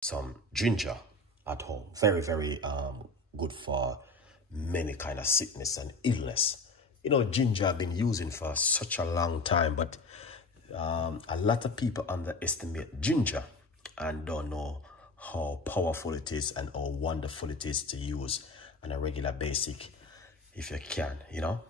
some ginger at home. Very, very good for many kind of sickness and illness. You know, ginger I've been using for such a long time, but a lot of people underestimate ginger and don't know how powerful it is and how wonderful it is to use on a regular basis if you can, you know.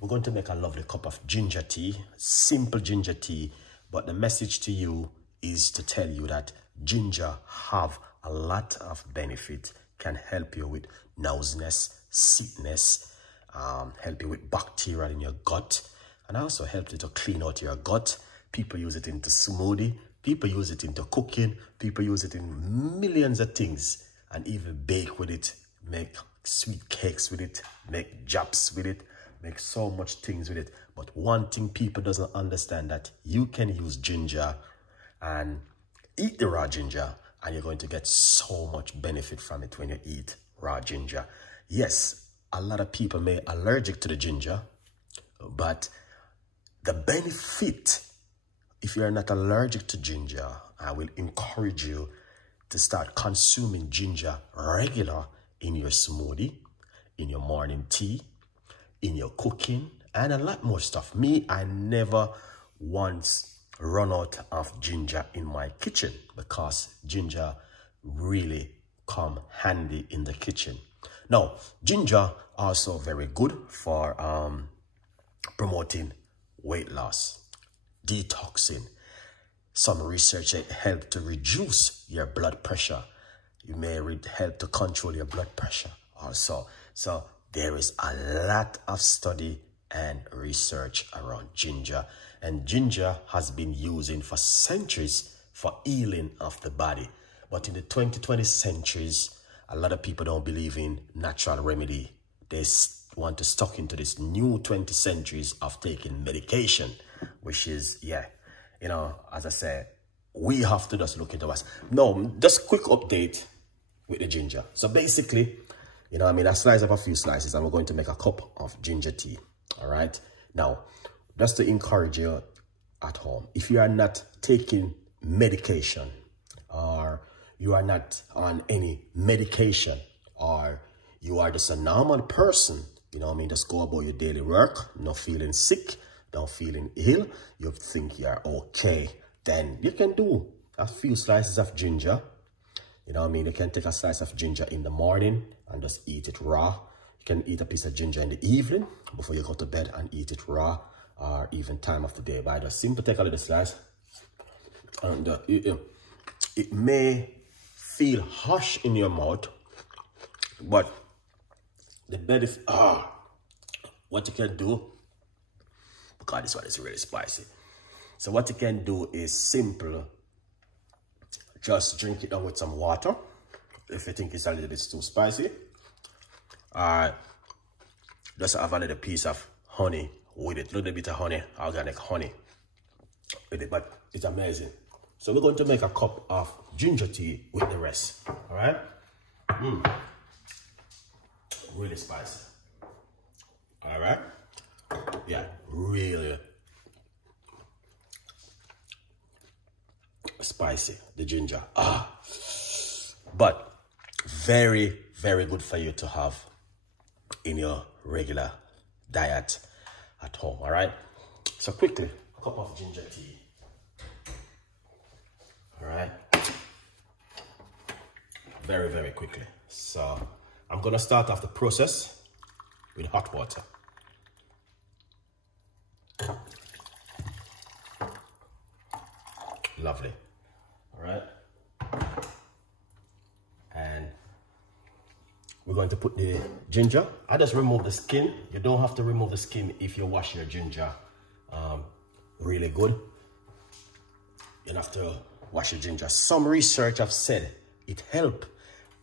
We're going to make a lovely cup of ginger tea, simple ginger tea, but the message to you is to tell you that ginger have a lot of benefit, can help you with nauseousness, sickness, help you with bacteria in your gut, and also help you to clean out your gut. People use it into smoothie, people use it into cooking, people use it in millions of things, and even bake with it, make sweet cakes with it, make japs with it, make so much things with it. But one thing people doesn't understand, that you can use ginger and eat the raw ginger, and you're going to get so much benefit from it when you eat raw ginger. Yes, a lot of people may be allergic to the ginger, but the benefit, if you're not allergic to ginger, I will encourage you to start consuming ginger regular in your smoothie, in your morning tea, in your cooking, and a lot more stuff. Me, I never once run out of ginger in my kitchen, because ginger really come handy in the kitchen. Now, ginger also very good for promoting weight loss, detoxing. Some research help to reduce your blood pressure. You may help to control your blood pressure also. So there is a lot of study and research around ginger. And ginger has been used for centuries for healing of the body. But in the 20th centuries, a lot of people don't believe in natural remedy. They want to stuck into this new 20th centuries of taking medication, which is, yeah, you know, as I said, we have to just look into us. No, just quick update with the ginger. So basically, you know, I mean, I slice up a few slices and we're going to make a cup of ginger tea. All right. Now, just to encourage you at home, if you are not taking medication, or you are not on any medication, or you are just a normal person, you know what I mean, just go about your daily work, not feeling sick, not feeling ill, you think you're okay, then you can do a few slices of ginger. You know what I mean? You can take a slice of ginger in the morning and just eat it raw. You can eat a piece of ginger in the evening before you go to bed and eat it raw, or even time of the day. But just simply take a little slice. And it may feel harsh in your mouth, but the benefit, what you can do, because this one is really spicy. So what you can do is simple. Just drink it down with some water if you think it's a little bit too spicy. Just have a little piece of honey with it, a little bit of honey, organic honey with it, but it's amazing. So we're going to make a cup of ginger tea with the rest, all right? Really spicy, all right? Yeah, really spicy, the ginger. But very, very good for you to have in your regular diet at home, all right? So quickly, a cup of ginger tea, all right? Very, very quickly. So I'm gonna start off the process with hot water. Lovely. All right. And we're going to put the ginger. I just remove the skin. You don't have to remove the skin if you wash your ginger really good. You don't have to wash your ginger. Some research have said it helps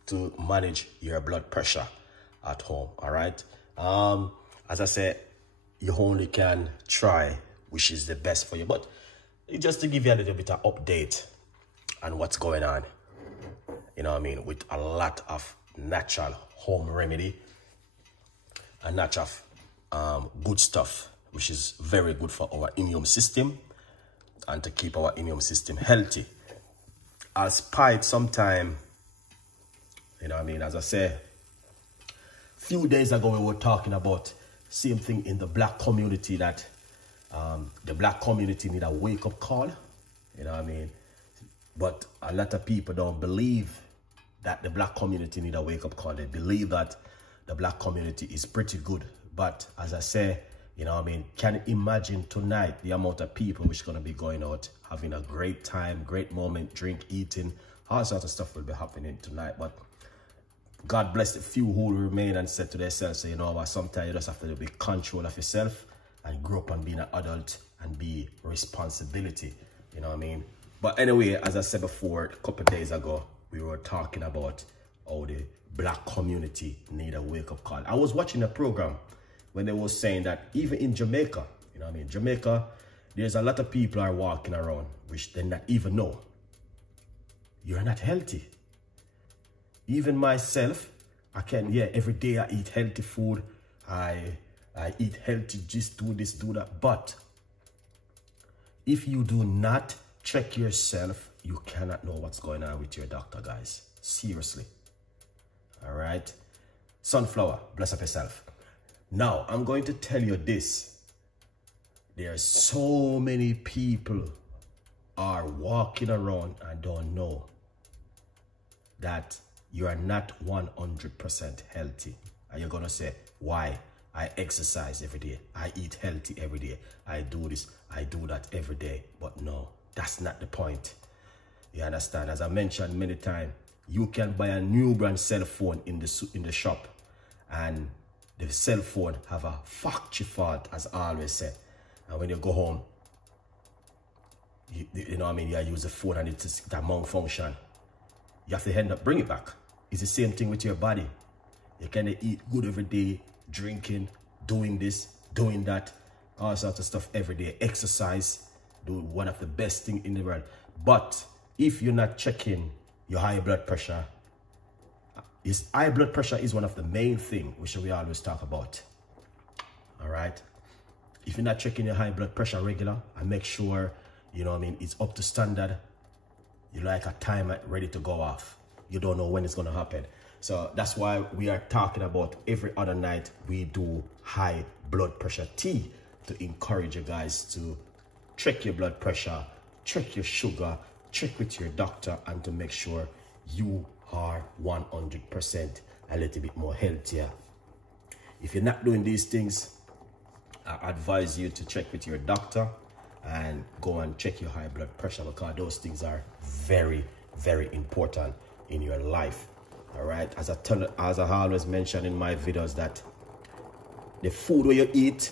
to manage your blood pressure at home. All right. As I said, you only can try which is the best for you, but just to give you a little bit of update on what's going on, you know what I mean, with a lot of natural home remedy and natural good stuff, which is very good for our immune system and to keep our immune system healthy. I'll spite sometime, you know what I mean, as I say, a few days ago we were talking about same thing in the black community, that the black community need a wake-up call, you know what I mean? But a lot of people don't believe that the black community need a wake-up call. They believe that the black community is pretty good. But as I say, you know what I mean, can you imagine tonight the amount of people which are going to be going out, having a great time, great moment, drink, eating, all sorts of stuff will be happening tonight. But God bless the few who will remain and said to themselves, so, you know what, sometimes you just have to be control of yourself and grow up and being an adult and be responsibility, you know what I mean? But anyway, as I said before, a couple of days ago, we were talking about how the black community need a wake-up call. I was watching a program when they were saying that even in Jamaica, you know what I mean, Jamaica, there's a lot of people are walking around which they not even know. You're not healthy. Even myself, I can, every day I eat healthy food. I eat healthy, just do this, do that. But if you do not check yourself, you cannot know what's going on with your doctor, guys. Seriously. All right? Sunflower, bless up yourself. Now, I'm going to tell you this. There are so many people are walking around and don't know that you are not 100% healthy. And you're going to say, why? I exercise every day. I eat healthy every day. I do this. I do that every day. But no, that's not the point. You understand? As I mentioned many times, you can buy a new brand cell phone in the shop, and the cell phone have a factory fault, as I always say. And when you go home, you know what I mean, you use the phone and it's that malfunction. You have to end up bring it back. It's the same thing with your body. You can eat good every day, drinking, doing this, doing that, all sorts of stuff every day. Exercise, do one of the best things in the world. But if you're not checking your high blood pressure, high blood pressure is one of the main things which we always talk about. All right? If you're not checking your high blood pressure regular and make sure, you know what I mean, it's up to standard, you're like a timer ready to go off. You don't know when it's going to happen. So that's why we are talking about every other night we do high blood pressure tea to encourage you guys to check your blood pressure, check your sugar, check with your doctor, and to make sure you are 100% a little bit more healthier. If you're not doing these things, I advise you to check with your doctor and go and check your high blood pressure, because those things are very, very important in your life. All right, as I always mention in my videos, that the food where you eat,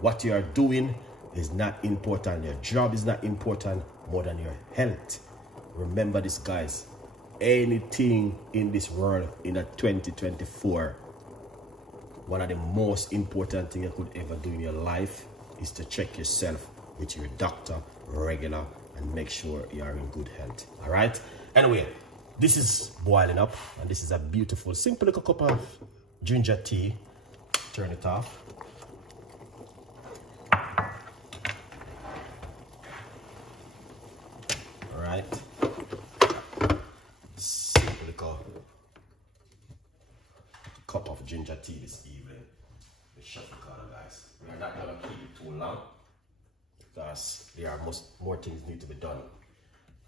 what you are doing is not important. Your job is not important more than your health. Remember this, guys. Anything in this world in a 2024, one of the most important things you could ever do in your life is to check yourself with your doctor regular and make sure you are in good health. All right? Anyway, this is boiling up, and this is a beautiful, simple little cup of ginger tea. Turn it off. All right. Simple little cup of ginger tea this evening with Chef Ricardo, guys. We are not going to keep it too long, because there are more things need to be done.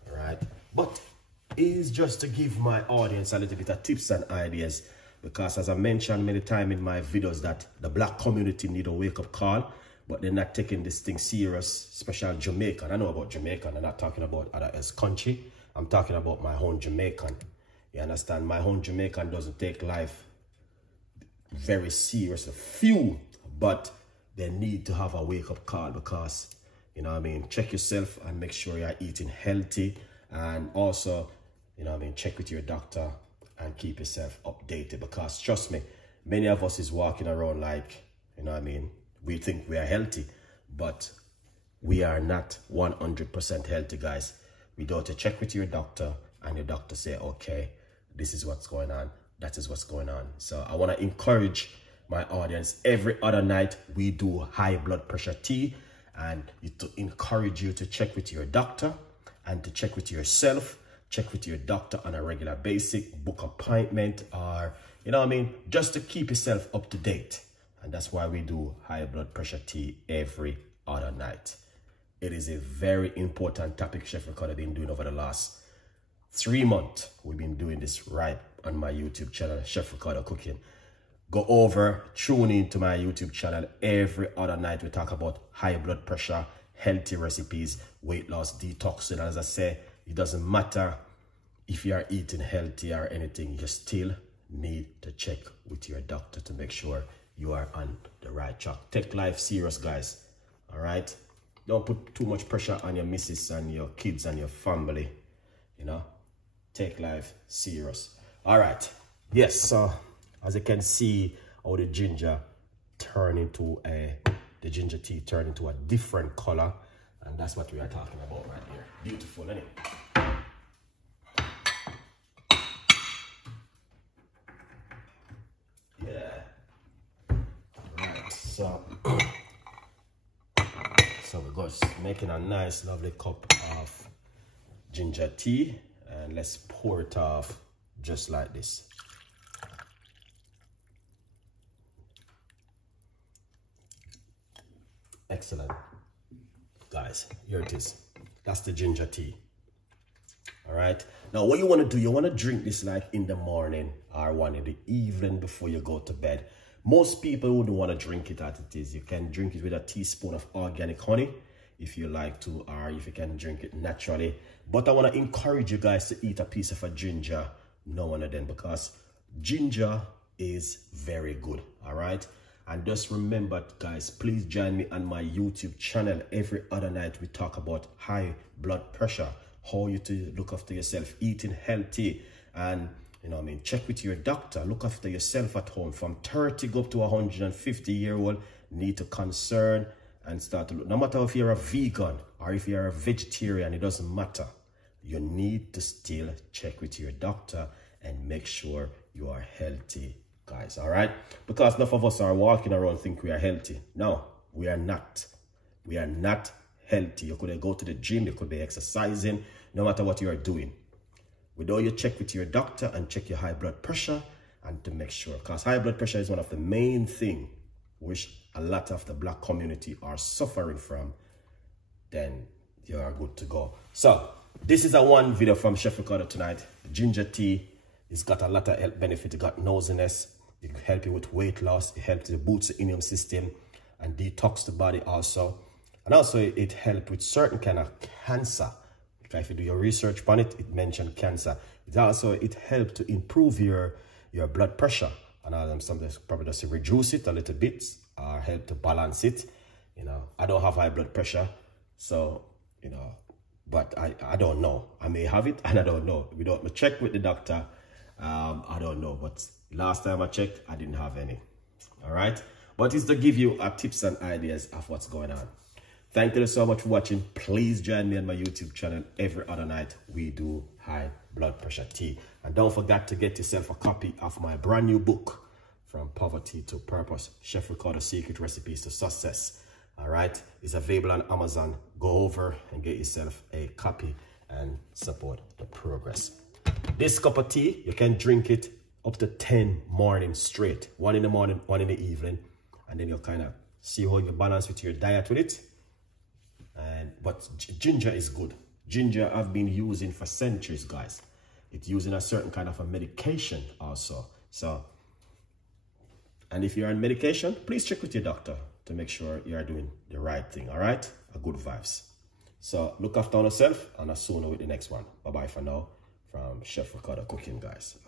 All right, but is just to give my audience a little bit of tips and ideas, because as I mentioned many times in my videos, that the black community need a wake-up call, but they're not taking this thing serious, especially Jamaican. I know about Jamaican. I'm not talking about other else country. I'm talking about my own Jamaican. You understand? My own Jamaican doesn't take life very serious. A few, but they need to have a wake-up call, because, you know what I mean, check yourself and make sure you're eating healthy, and also, you know what I mean, check with your doctor and keep yourself updated, because trust me, many of us is walking around like, you know what I mean, we think we are healthy, but we are not 100% healthy, guys. We do have to check with your doctor, and your doctor say, okay, this is what's going on, that is what's going on. So I want to encourage my audience, every other night we do high blood pressure tea, and to encourage you to check with your doctor and to check with yourself, check with your doctor on a regular basis, book appointment, or, you know what I mean, just to keep yourself up to date. And that's why we do high blood pressure tea every other night. It is a very important topic Chef Ricardo has been doing over the last 3 months. We've been doing this right on my YouTube channel, Chef Ricardo Cooking. Go over, tune into my YouTube channel. Every other night we talk about high blood pressure, healthy recipes, weight loss, detoxing. And as I say, it doesn't matter if you are eating healthy or anything, you still need to check with your doctor to make sure you are on the right track. Take life serious, guys. All right? Don't put too much pressure on your missus and your kids and your family. You know? Take life serious. All right. Yes, so as you can see, how the ginger the ginger tea turned into a different color. And that's what we are talking about right here. Beautiful, isn't it? Yeah. Right, so we're just making a nice, lovely cup of ginger tea. And let's pour it off just like this. Excellent. Guys, here it is. That's the ginger tea. All right. Now, what you want to do, you want to drink this like in the morning or one in the evening before you go to bed. Most people wouldn't want to drink it as it is. You can drink it with a teaspoon of organic honey if you like to, or if you can drink it naturally. But I want to encourage you guys to eat a piece of a ginger now and then, because ginger is very good. All right. And just remember, guys, please join me on my YouTube channel. Every other night, we talk about high blood pressure, how you to look after yourself, eating healthy, and, you know what I mean, check with your doctor, look after yourself at home. From 30 go up to 150-year-old, need to concern and start to look. No matter if you're a vegan or if you're a vegetarian, it doesn't matter. You need to still check with your doctor and make sure you are healthy, guys. All right, because enough of us are walking around think we are healthy. No, we are not. We are not healthy. You could go to the gym, you could be exercising, no matter what you are doing. Without you check with your doctor and check your high blood pressure, and to make sure, because high blood pressure is one of the main things which a lot of the black community are suffering from, then you are good to go. So this is a one video from Chef Ricardo tonight. Ginger tea, it's got a lot of health benefit. It got nosiness. It can help you with weight loss. It helps to boost the immune system and detox the body also. And also it helps with certain kind of cancer. If you do your research on it, it mentioned cancer. It helps to improve your blood pressure. And sometimes probably just to reduce it a little bit or help to balance it. You know, I don't have high blood pressure, so, you know, but I don't know. I may have it and I don't know. We don't check with the doctor. I don't know, but last time I checked, I didn't have any. All right, but it's to give you tips and ideas of what's going on. Thank you so much for watching. Please join me on my YouTube channel. Every other night we do high blood pressure tea, and don't forget to get yourself a copy of my brand new book, From Poverty to Purpose, Chef Ricardo Secret Recipes to Success. All right, it's available on Amazon. Go over and get yourself a copy and support the progress. This cup of tea, you can drink it up to 10 mornings straight. 1 in the morning, 1 in the evening. And then you'll kind of see how you balance with your diet with it. But ginger is good. Ginger I've been using for centuries, guys. It's using a certain kind of a medication also. So, and if you're on medication, please check with your doctor to make sure you're doing the right thing, all right? A good vibes. So look after yourself, and I'll soon with the next one. Bye-bye for now from Chef Ricardo Cooking, guys.